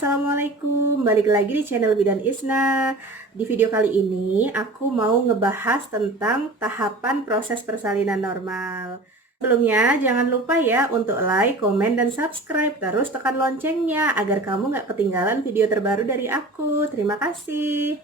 Assalamualaikum. Balik lagi di channel Bidan Isna. Di video kali ini aku mau ngebahas tentang tahapan proses persalinan normal. Sebelumnya jangan lupa ya untuk like, komen, dan subscribe. Terus tekan loncengnya agar kamu nggak ketinggalan video terbaru dari aku. Terima kasih.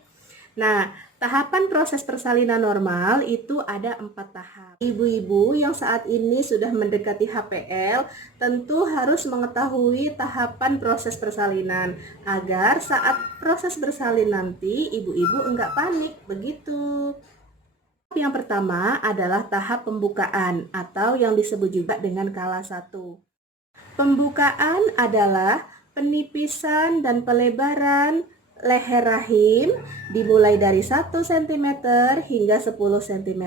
Nah, tahapan proses persalinan normal itu ada 4 tahap. Ibu-ibu yang saat ini sudah mendekati HPL tentu harus mengetahui tahapan proses persalinan agar saat proses bersalin nanti ibu-ibu enggak panik, begitu. Yang pertama adalah tahap pembukaan atau yang disebut juga dengan kala 1. Pembukaan adalah penipisan dan pelebaran leher rahim dimulai dari 1 cm hingga 10 cm.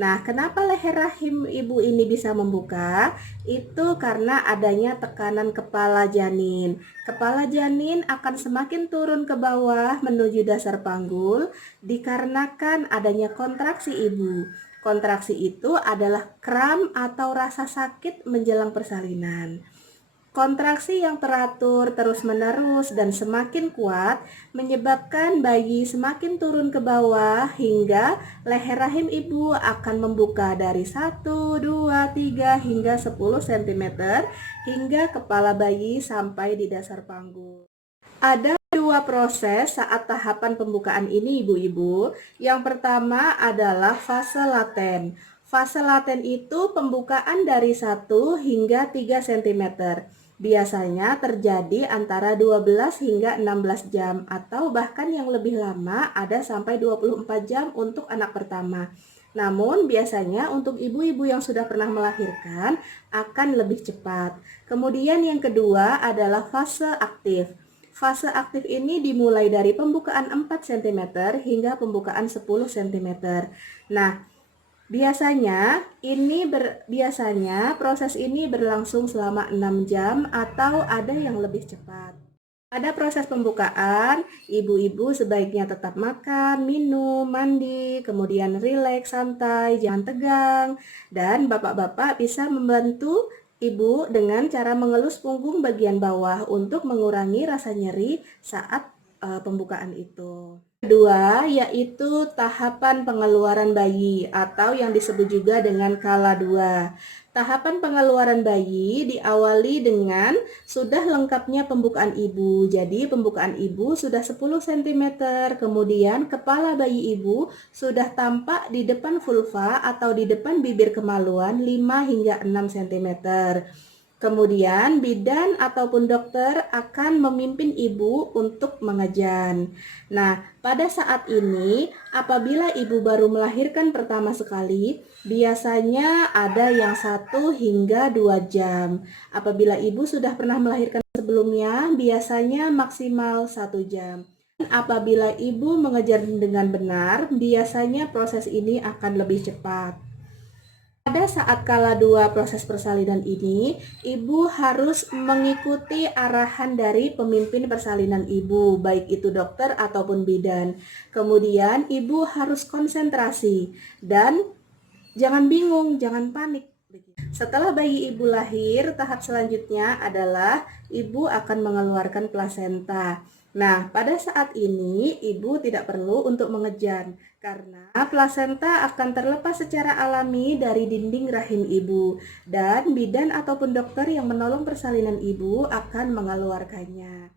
Nah, kenapa leher rahim ibu ini bisa membuka? Itu karena adanya tekanan kepala janin. Kepala janin akan semakin turun ke bawah menuju dasar panggul dikarenakan adanya kontraksi ibu. Kontraksi itu adalah kram atau rasa sakit menjelang persalinan. Kontraksi yang teratur terus-menerus dan semakin kuat menyebabkan bayi semakin turun ke bawah hingga leher rahim ibu akan membuka dari 1, 2, 3 hingga 10 cm hingga kepala bayi sampai di dasar panggul. Ada 2 proses saat tahapan pembukaan ini ibu-ibu. Yang pertama adalah fase laten. Fase laten itu pembukaan dari 1 hingga 3 cm. Biasanya terjadi antara 12 hingga 16 jam atau bahkan yang lebih lama ada sampai 24 jam untuk anak pertama. Namun biasanya untuk ibu-ibu yang sudah pernah melahirkan akan lebih cepat. Kemudian yang kedua adalah fase aktif. Fase aktif ini dimulai dari pembukaan 4 cm hingga pembukaan 10 cm. Nah, biasanya proses ini berlangsung selama 6 jam atau ada yang lebih cepat. Pada proses pembukaan, ibu-ibu sebaiknya tetap makan, minum, mandi, kemudian rileks, santai, jangan tegang. Dan bapak-bapak bisa membantu ibu dengan cara mengelus punggung bagian bawah untuk mengurangi rasa nyeri saat pembukaan itu. Kedua, yaitu tahapan pengeluaran bayi atau yang disebut juga dengan kala 2. Tahapan pengeluaran bayi diawali dengan sudah lengkapnya pembukaan ibu. Jadi pembukaan ibu sudah 10 cm, kemudian kepala bayi ibu sudah tampak di depan vulva atau di depan bibir kemaluan 5 hingga 6 cm. Kemudian bidan ataupun dokter akan memimpin ibu untuk mengejan. Nah, pada saat ini apabila ibu baru melahirkan pertama sekali, biasanya ada yang 1 hingga 2 jam. Apabila ibu sudah pernah melahirkan sebelumnya, biasanya maksimal 1 jam. Dan apabila ibu mengejar dengan benar, biasanya proses ini akan lebih cepat. Pada saat kala 2 proses persalinan ini, ibu harus mengikuti arahan dari pemimpin persalinan ibu, baik itu dokter ataupun bidan. Kemudian ibu harus konsentrasi dan jangan bingung, jangan panik. Setelah bayi ibu lahir, tahap selanjutnya adalah ibu akan mengeluarkan plasenta. Nah, pada saat ini ibu tidak perlu untuk mengejan karena plasenta akan terlepas secara alami dari dinding rahim ibu dan bidan ataupun dokter yang menolong persalinan ibu akan mengeluarkannya.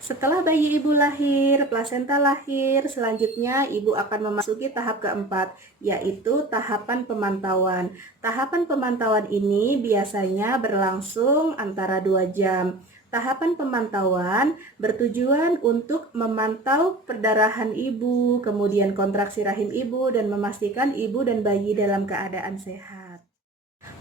Setelah bayi ibu lahir, plasenta lahir, selanjutnya ibu akan memasuki tahap keempat, yaitu tahapan pemantauan. Tahapan pemantauan ini biasanya berlangsung antara 2 jam. Tahapan pemantauan bertujuan untuk memantau perdarahan ibu, kemudian kontraksi rahim ibu, dan memastikan ibu dan bayi dalam keadaan sehat.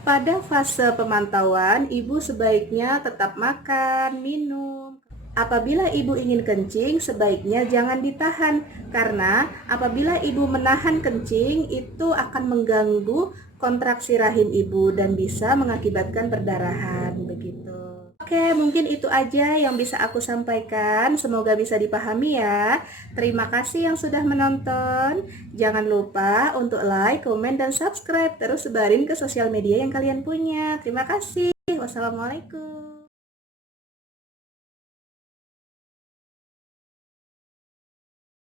Pada fase pemantauan, ibu sebaiknya tetap makan, minum. Apabila ibu ingin kencing, sebaiknya jangan ditahan, karena apabila ibu menahan kencing, itu akan mengganggu kontraksi rahim ibu dan bisa mengakibatkan perdarahan, begitu. Oke, mungkin itu aja yang bisa aku sampaikan. Semoga bisa dipahami ya. Terima kasih yang sudah menonton. Jangan lupa untuk like, komen, dan subscribe. Terus sebarin ke sosial media yang kalian punya. Terima kasih. Wassalamualaikum.